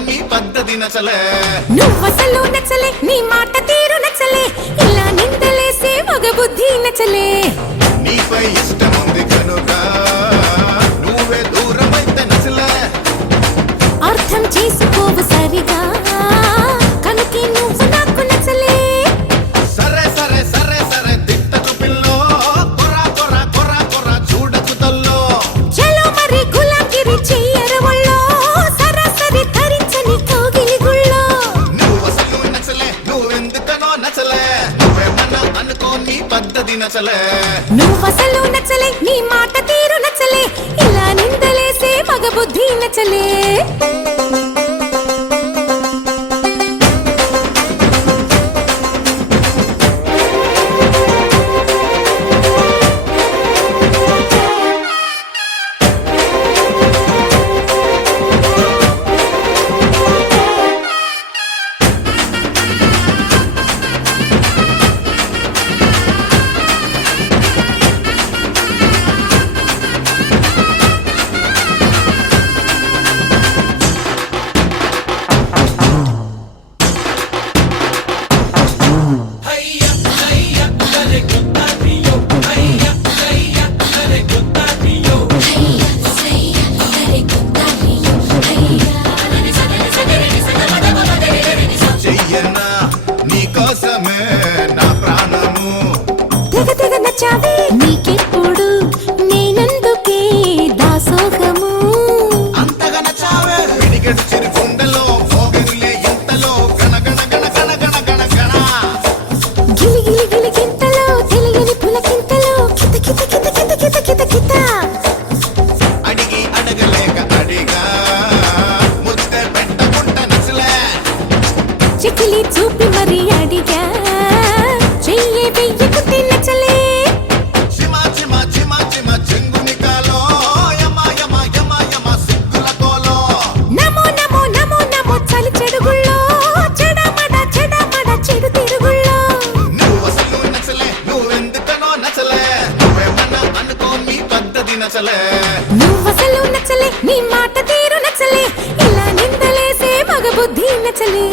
నీ పద్ధతి నచ్చలే నువ్వసలు నచ్చలే నీ మాట తీరు నచ్చలే ఇలా నిందలేసే మగ బుద్ధి నచ్చలే నీపై ఇష్టం ఉంది కనుక నువ్వే దూరమైతే నచ్చలే అర్థం చేసుకోవు సరిగా కనుకే నువ్వు నాకు నచ్చలే సరే సరే సరే సరే తిట్టకు పిల్లో కొరా కొరా కొరా కొరా చూడకు తల్లో చలో మరి గులాకిరి చెయ్యరవళ్ళో సరాసరి ధరించని కోగిలి గుళ్ళో నువ్వసలు నచ్చలే నువ్వెందుకనో నచ్చలే నువ్వేమన్నా అనుకో నీ పద్ధతి నచ్చలే నువ్వసలు నచ్చలే నీ మాట తీరు నచ్చలే ఇలా నిందలేసే మగ బుద్ధి నచ్చలే చెయ్యనా నీకోసమే నా ప్రాణము తెగ తెగ నచ్చావే నీకెప్పుడు నేనందుకే దాసోహము అంతగా నచ్చావే పిడికెడు చిరు గుండెలో మోగెనులే ఇంతలో గణ గణ గణ గణ గణ గణ గణ గిలి గిలి గిలి గింతలో తెలియని పులకింతలో కిత కిత కిత కిత కిత కిత కిత అడిగి అడగలేక అడిగా ముద్ద పెట్టకుండా నచ్చలే చికిలి చూపి మరి అడిగా చెయ్యి వెయ్యకుతే నచ్చలే చిమా చిమా చిమా చిమా చెంగుని కాలో యమా యమా యమా యమా సిగ్గుల కోలో నమో నమో నమో నమో చలి చెడుగుళ్ళో చెడమడ చెడమడ చెడు తిరుగుళ్ళో నువ్వసలు నచ్చలే నువ్వెందుకనో నచ్చలే నువ్వేమన్నా అనుకో నీ పద్ధతి నచ్చలే నువ్వసలు నచ్చలే నీ మాట తీరు నచ్చలే ఇలా నిందలేసే మగ బుద్ధి నచ్చలే